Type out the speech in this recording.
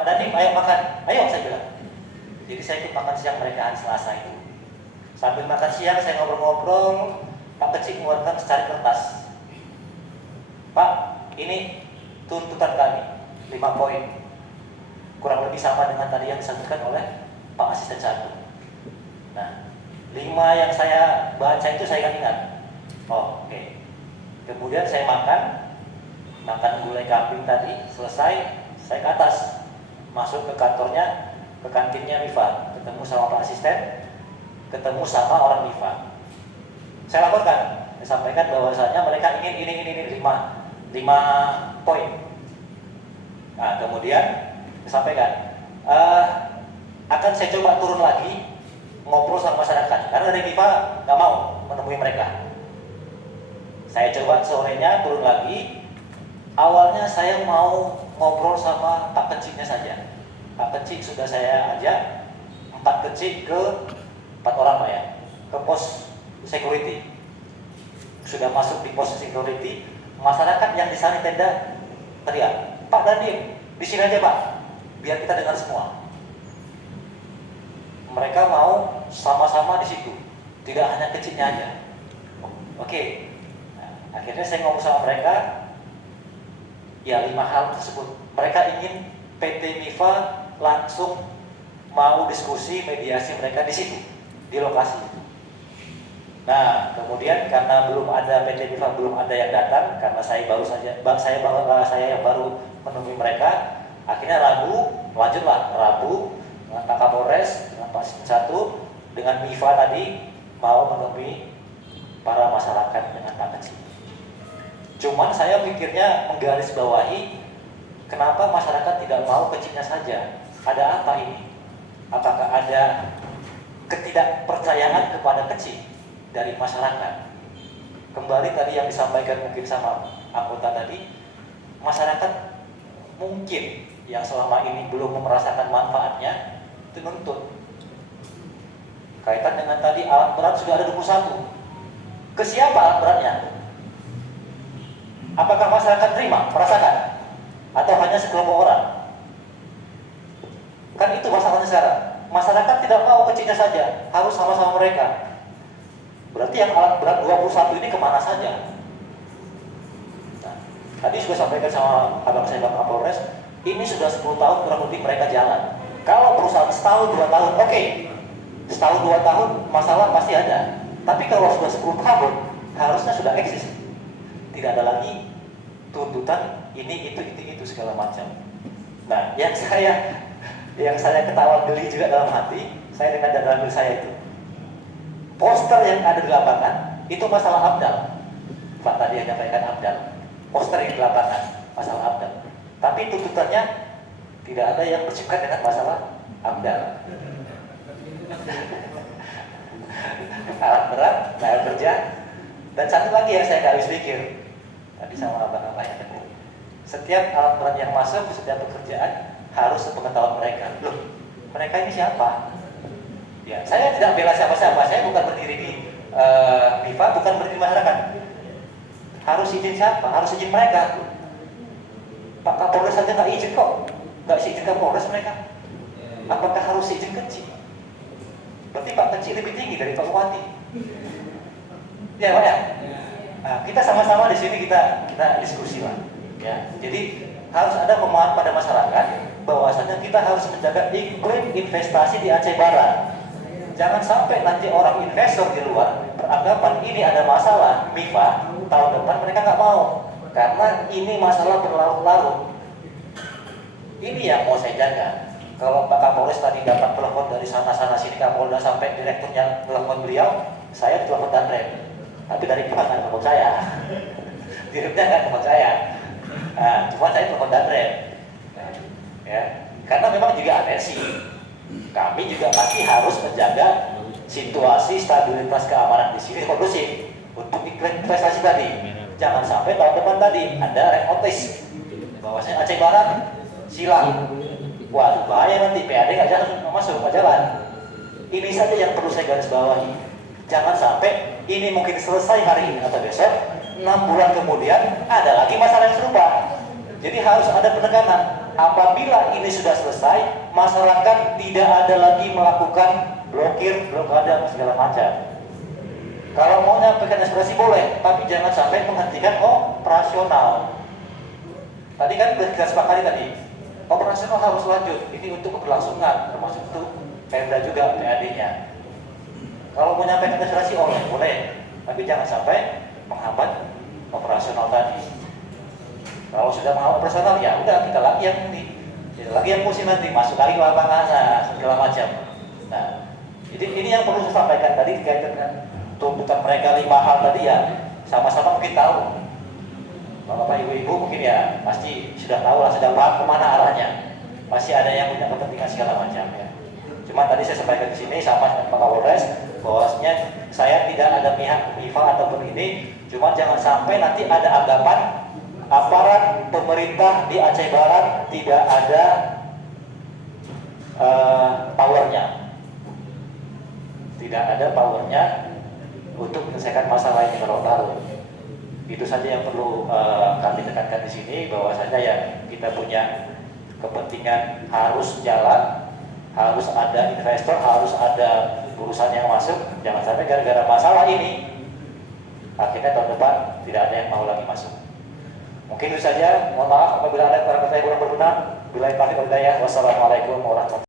Pak Dadim, ayo makan. Ayo, saya bilang. Jadi saya ikut makan siang mereka hari Selasa itu. Sambil makan siang saya ngobrol-ngobrol, Pak Kecik mengeluarkan secari kertas. Pak, ini tuntutan kami, 5 poin. Kurang lebih sama dengan tadi yang disebutkan oleh Pak Asisten 1. Nah, 5 yang saya baca itu saya kan ingat. Oh, oke. Kemudian saya makan gulai kambing tadi, selesai, saya ke atas, masuk ke kantornya, ke kantinnya MIFA, ketemu sama Pak Asisten, ketemu sama orang MIFA. Saya laporkan, saya sampaikan bahwasanya mereka ingin ini 5 poin. Nah, kemudian saya sampaikan, akan saya coba turun lagi ngobrol sama masyarakat, karena dari MIFA nggak mau menemui mereka. Saya coba sorenya turun lagi. Awalnya saya mau ngobrol sama Pak Keciknya saja. Pak Kecik sudah saya ajak 4 kecik ke 4 orang Pak ya, ke pos security. Sudah masuk di pos security, masyarakat yang di sana tenda teriak, Pak Dadim, di sini aja Pak, biar kita dengar semua. Mereka mau sama-sama di situ, tidak hanya keciknya aja. Oke. Nah, akhirnya saya ngomong sama mereka, ya 5 hal tersebut. Mereka ingin PT MIFA langsung mau diskusi mediasi mereka di situ, di lokasi. Nah, kemudian karena PT MIFA belum ada yang datang, karena saya yang baru menemui mereka, akhirnya Rabu dengan Pak Kapolres, dengan Pak Asisten 1, dengan MIFA tadi mau menemui para masyarakat dengan Pak Kecik. Cuman saya pikirnya menggarisbawahi, kenapa masyarakat tidak mau keciknya saja? Ada apa ini? Apakah ada ketidakpercayaan kepada kecik dari masyarakat? Kembali tadi yang disampaikan mungkin sama anggota tadi, masyarakat mungkin yang selama ini belum merasakan manfaatnya itu nuntut. Kaitan dengan tadi alat berat sudah ada 21. Ke siapa alat beratnya? Apakah masyarakat terima, merasakan? Atau hanya sekelompok orang? Kan itu masalahnya sekarang. Masyarakat tidak mau kecilnya saja, harus sama-sama mereka. Berarti yang alat berat 21 ini kemana saja? Nah, tadi sudah sampaikan sama abang saya Bang Kapolres, ini sudah 10 tahun kurang lebih mereka jalan. Kalau perusahaan setahun 2 tahun, oke. Setahun 2 tahun masalah pasti ada. Tapi kalau sudah 10 tahun, harusnya sudah eksis. Tidak ada lagi tuntutan ini itu segala macam. Nah, yang saya ketawa geli juga dalam hati, saya dengan dalam diri saya itu, poster yang ada di lapangan itu masalah AMDAL. Pak tadi yang menyampaikan AMDAL, poster yang di lapangan masalah AMDAL. Tapi tuntutannya tidak ada yang bersifat dengan masalah AMDAL. Alat berat, bayar kerja, dan satu lagi yang saya nggak habis pikir tadi sama abang-abang yang tadi, setiap alat berat yang masuk, setiap pekerjaan harus sepengetahuan mereka. Loh, mereka ini siapa? Ya, saya tidak bela siapa-siapa, saya bukan berdiri di MIFA, bukan berdiri di masyarakat. Harus izin siapa? Harus izin mereka. Pak Kapolres saja nggak izin kok, nggak izin Kapolres mereka. Apakah harus izin kecil? Berarti Pak Kecik lebih tinggi dari Pak Bupati. Ya Pak ya. Nah, kita sama-sama di sini kita diskusi lah. Ya, jadi harus ada pemahaman pada masyarakat bahwasanya kita harus menjaga iklim investasi di Aceh Barat. Jangan sampai nanti orang investor di luar beranggapan ini ada masalah MIFA, tahun depan mereka nggak mau karena ini masalah berlarut-larut. Ini yang mau saya jaga. Kalau Pak Kapolres tadi dapat telepon dari sana-sana sini, Kapolda sampai direkturnya telepon beliau, saya telepon Danrem. Tapi dari pihak nggak telepon saya, direkturnya nggak telepon saya. Nah, cuma saya telepon Danrem. Ya, karena memang juga atensi. Kami juga pasti harus menjaga situasi stabilitas keamanan di sini kondusif untuk investasi tadi. Jangan sampai tahun depan tadi ada red notice bahwasanya Aceh Barat silang. Wah, bahaya nanti PAD nggak jalan masuk ke jalan. Ini saja yang perlu saya garis bawahi. Jangan sampai ini mungkin selesai hari ini atau besok, 6 bulan kemudian ada lagi masalah yang serupa. Jadi harus ada penekanan. apabila ini sudah selesai, masyarakat tidak ada lagi melakukan blokir, blokade, segala macam. Kalau mau menyampaikan aspirasi boleh, tapi jangan sampai menghentikan operasional. Tadi kan kita sepakati tadi, operasional harus lanjut. Ini untuk keberlangsungan, termasuk untuk Pemda juga, PAD-nya. Kalau mau menyampaikan aspirasi boleh, tapi jangan sampai menghambat operasional tadi. Kalau sudah menghambat operasional, ya udah kita lagi yang ini, kita lagi yang musim nanti masuk lagi ke lapangan, segala macam. Nah, jadi ini yang perlu saya sampaikan tadi terkait dengan tuntutan mereka 5 hal tadi ya, sama-sama mungkin tahu. Bapak ibu-ibu mungkin ya pasti sudah tahu lah, sudah paham kemana arahnya. Masih ada yang punya kepentingan segala macam ya. Cuma tadi saya sampaikan di sini sama Pak Kapolres bahwasanya saya tidak ada pihak rival ataupun ini, cuma jangan sampai nanti ada anggapan aparat pemerintah di Aceh Barat tidak ada powernya, tidak ada powernya untuk menyelesaikan masalah ini kalau taruh. Itu saja yang perlu kami tekankan di sini, bahwasanya ya kita punya kepentingan harus jalan, harus ada investor, harus ada urusan yang masuk. Jangan sampai gara-gara masalah ini akhirnya tahun depan tidak ada yang mau lagi masuk. Mungkin itu saja. Mohon maaf apabila ada kata-kata yang kurang berkenan. Bila taufiq wal hidayah. Wassalamualaikum warahmatullahi wabarakatuh.